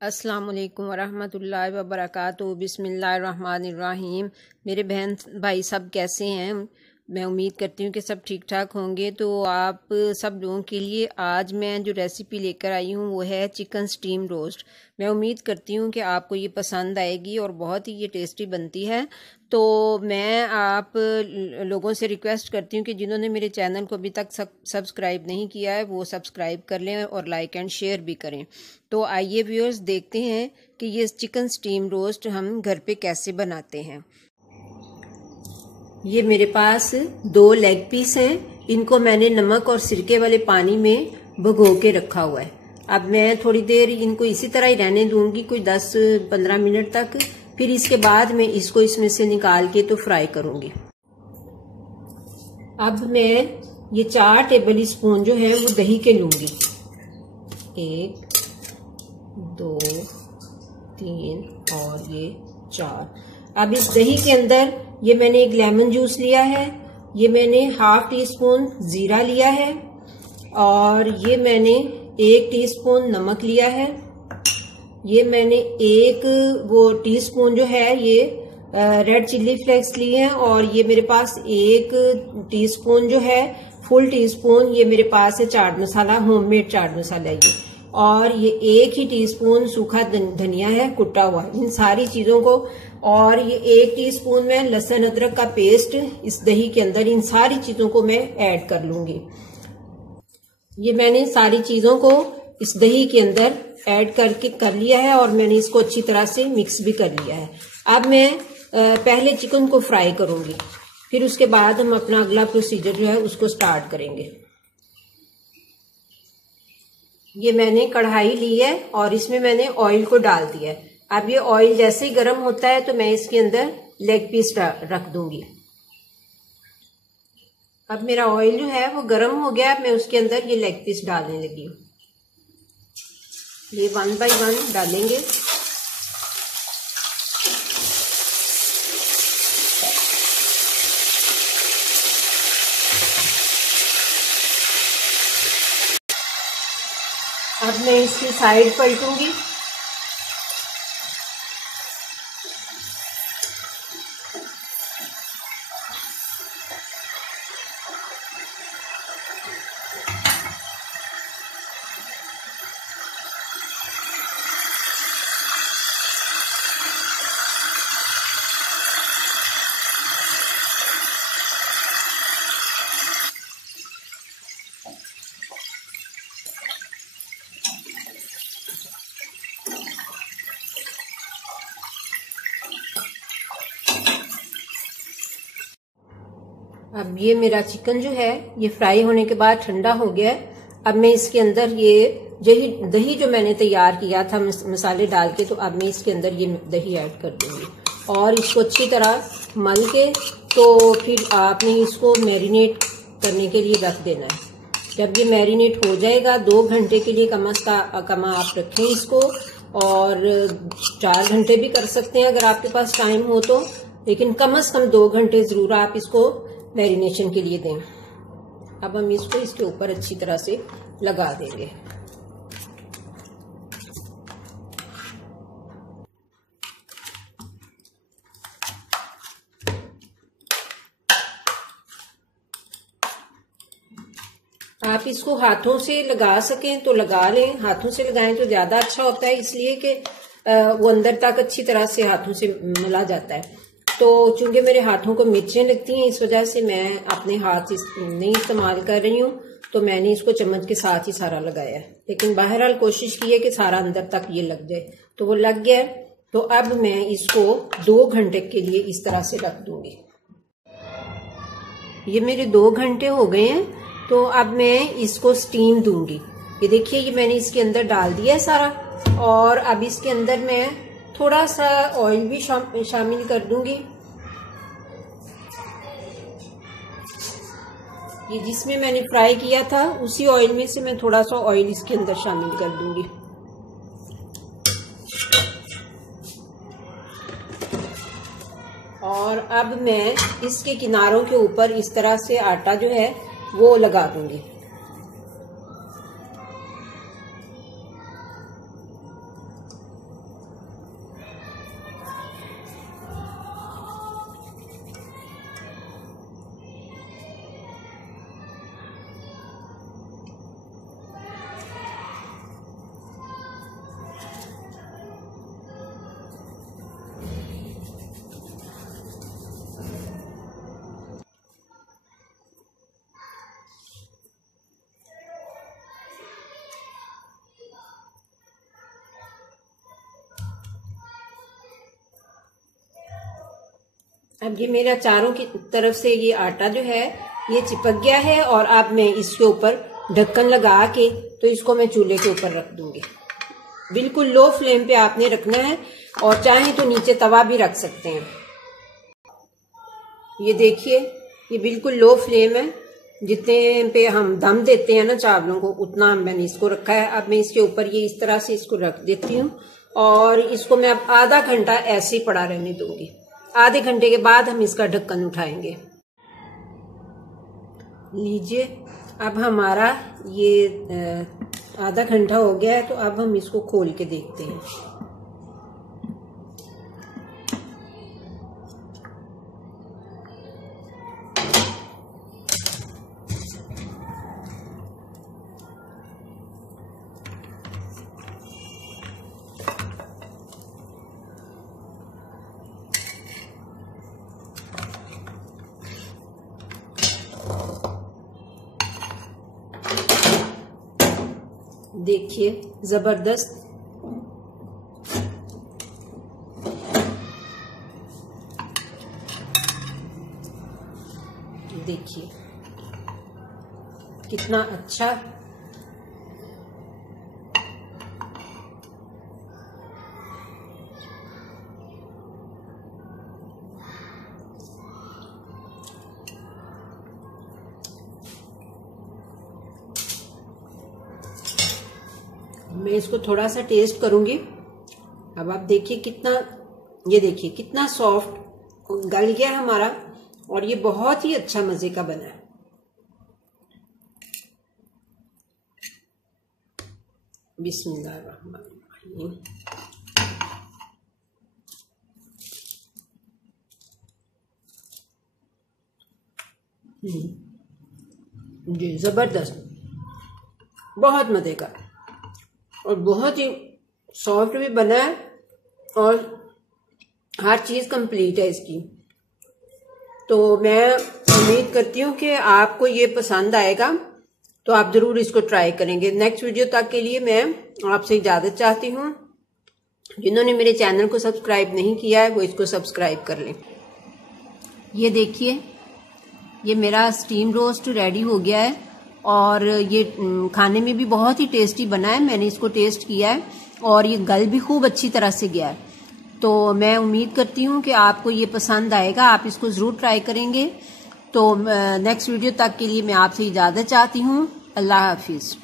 अस्सलाम वालेकुम वरहमतुल्लाहि वबरकातुहू। बिस्मिल्लाहिर्रहमानिर्रहीम। मेरे बहन भाई सब कैसे हैं? मैं उम्मीद करती हूँ कि सब ठीक ठाक होंगे। तो आप सब लोगों के लिए आज मैं जो रेसिपी लेकर आई हूँ वो है चिकन स्टीम रोस्ट। मैं उम्मीद करती हूँ कि आपको ये पसंद आएगी और बहुत ही ये टेस्टी बनती है। तो मैं आप लोगों से रिक्वेस्ट करती हूँ कि जिन्होंने मेरे चैनल को अभी तक सब्सक्राइब नहीं किया है वो सब्सक्राइब कर लें और लाइक एंड शेयर भी करें। तो आइए व्यूअर्स देखते हैं कि ये चिकन स्टीम रोस्ट हम घर पे कैसे बनाते हैं। ये मेरे पास 2 लेग पीस हैं। इनको मैंने नमक और सिरके वाले पानी में भिगो के रखा हुआ है। अब मैं थोड़ी देर इनको इसी तरह ही रहने दूंगी, कोई 10-15 मिनट तक। फिर इसके बाद मैं इसको इसमें से निकाल के तो फ्राई करूंगी। अब मैं ये 4 टेबल स्पून जो है वो दही के लूंगी। 1 2 3 और ये 4। अब इस दही के अंदर ये मैंने एक लेमन जूस लिया है, ये मैंने ½ टीस्पून जीरा लिया है और ये मैंने 1 टीस्पून नमक लिया है। ये मैंने 1 वो टीस्पून जो है ये रेड चिल्ली फ्लेक्स लिए हैं और ये मेरे पास 1 टीस्पून जो है फुल टीस्पून ये मेरे पास है चाट मसाला, होममेड चाट मसाला ये। और ये 1 ही टीस्पून सूखा धनिया है कुटा हुआ। इन सारी चीजों को और ये 1 टीस्पून में लहसुन अदरक का पेस्ट इस दही के अंदर, इन सारी चीजों को मैं ऐड कर लूंगी। ये मैंने सारी चीजों को इस दही के अंदर ऐड करके कर लिया है और मैंने इसको अच्छी तरह से मिक्स भी कर लिया है। अब मैं पहले चिकन को फ्राई करूंगी, फिर उसके बाद हम अपना अगला प्रोसीजर जो है उसको स्टार्ट करेंगे। ये मैंने कढ़ाई ली है और इसमें मैंने ऑयल को डाल दिया है। अब ये ऑयल जैसे ही गर्म होता है तो मैं इसके अंदर लेग पीस रख दूंगी। अब मेरा ऑयल जो है वो गर्म हो गया। मैं उसके अंदर ये लेग पीस डालने लगी हूँ। ये 1 बाय 1 डालेंगे। अब मैं इसकी साइड पलटूंगी। अब ये मेरा चिकन जो है ये फ्राई होने के बाद ठंडा हो गया है। अब मैं इसके अंदर ये दही जो मैंने तैयार किया था मसाले डाल के, तो अब मैं इसके अंदर ये दही ऐड कर दूंगी और इसको अच्छी तरह मल के तो फिर आपने इसको मैरिनेट करने के लिए रख देना है। जब ये मैरिनेट हो जाएगा 2 घंटे के लिए कम आप रखें इसको, और 4 घंटे भी कर सकते हैं अगर आपके पास टाइम हो तो, लेकिन कम से कम 2 घंटे जरूर आप इसको मैरिनेशन के लिए दें। अब हम इसको इसके ऊपर अच्छी तरह से लगा देंगे। आप इसको हाथों से लगा सकें तो लगा लें, हाथों से लगाएं तो ज्यादा अच्छा होता है, इसलिए कि वो अंदर तक अच्छी तरह से हाथों से मिला जाता है। तो चूंकि मेरे हाथों को मिर्चें लगती हैं, इस वजह से मैं अपने हाथ नहीं इस्तेमाल कर रही हूँ, तो मैंने इसको चम्मच के साथ ही सारा लगाया है। लेकिन बहरहाल कोशिश की है कि सारा अंदर तक ये लग जाए। तो वो लग गया है। तो अब मैं इसको 2 घंटे के लिए इस तरह से रख दूंगी। ये मेरे 2 घंटे हो गए हैं। तो अब मैं इसको स्टीम दूंगी। ये देखिए ये मैंने इसके अंदर डाल दिया है सारा, और अब इसके अंदर मैं थोड़ा सा ऑयल भी शामिल कर दूंगी। ये जिसमें मैंने फ्राई किया था उसी ऑयल में से मैं थोड़ा सा ऑयल इसके अंदर शामिल कर दूंगी। और अब मैं इसके किनारों के ऊपर इस तरह से आटा जो है वो लगा दूंगी। अब ये मेरा चारों की तरफ से ये आटा जो है ये चिपक गया है और अब मैं इसके ऊपर ढक्कन लगा के तो इसको मैं चूल्हे के ऊपर रख दूंगी। बिल्कुल लो फ्लेम पे आपने रखना है और चाहे तो नीचे तवा भी रख सकते हैं। ये देखिए ये बिल्कुल लो फ्लेम है, जितने पे हम दम देते हैं ना चावलों को उतना मैंने इसको रखा है। अब मैं इसके ऊपर ये इस तरह से इसको रख देती हूँ और इसको मैं अब आधा घंटा ऐसे ही पड़ा रहने दूंगी। आधे घंटे के बाद हम इसका ढक्कन उठाएंगे। लीजिए अब हमारा ये आधा घंटा हो गया है, तो अब हम इसको खोल के देखते हैं। देखिए जबरदस्त देखिए कितना अच्छा मैं इसको थोड़ा सा टेस्ट करूंगी। अब आप देखिए कितना, ये देखिए कितना सॉफ्ट गल गया हमारा और ये बहुत ही अच्छा मजे का बना है। बिस्मिल्लाहिर्रहमानिर्रहीम। जी जबरदस्त, बहुत मजे का और बहुत ही सॉफ्ट भी बना है और हर चीज कंप्लीट है इसकी। तो मैं उम्मीद करती हूँ कि आपको ये पसंद आएगा, तो आप जरूर इसको ट्राई करेंगे। नेक्स्ट वीडियो तक के लिए मैं आपसे इजाजत चाहती हूँ। जिन्होंने मेरे चैनल को सब्सक्राइब नहीं किया है वो इसको सब्सक्राइब कर लें। ये देखिए ये मेरा स्टीम रोस्ट रेडी हो गया है और ये खाने में भी बहुत ही टेस्टी बना है। मैंने इसको टेस्ट किया है और ये गल भी खूब अच्छी तरह से गया है। तो मैं उम्मीद करती हूँ कि आपको ये पसंद आएगा, आप इसको ज़रूर ट्राई करेंगे। तो नेक्स्ट वीडियो तक के लिए मैं आपसे इजाज़त चाहती हूँ। अल्लाह हाफिज़।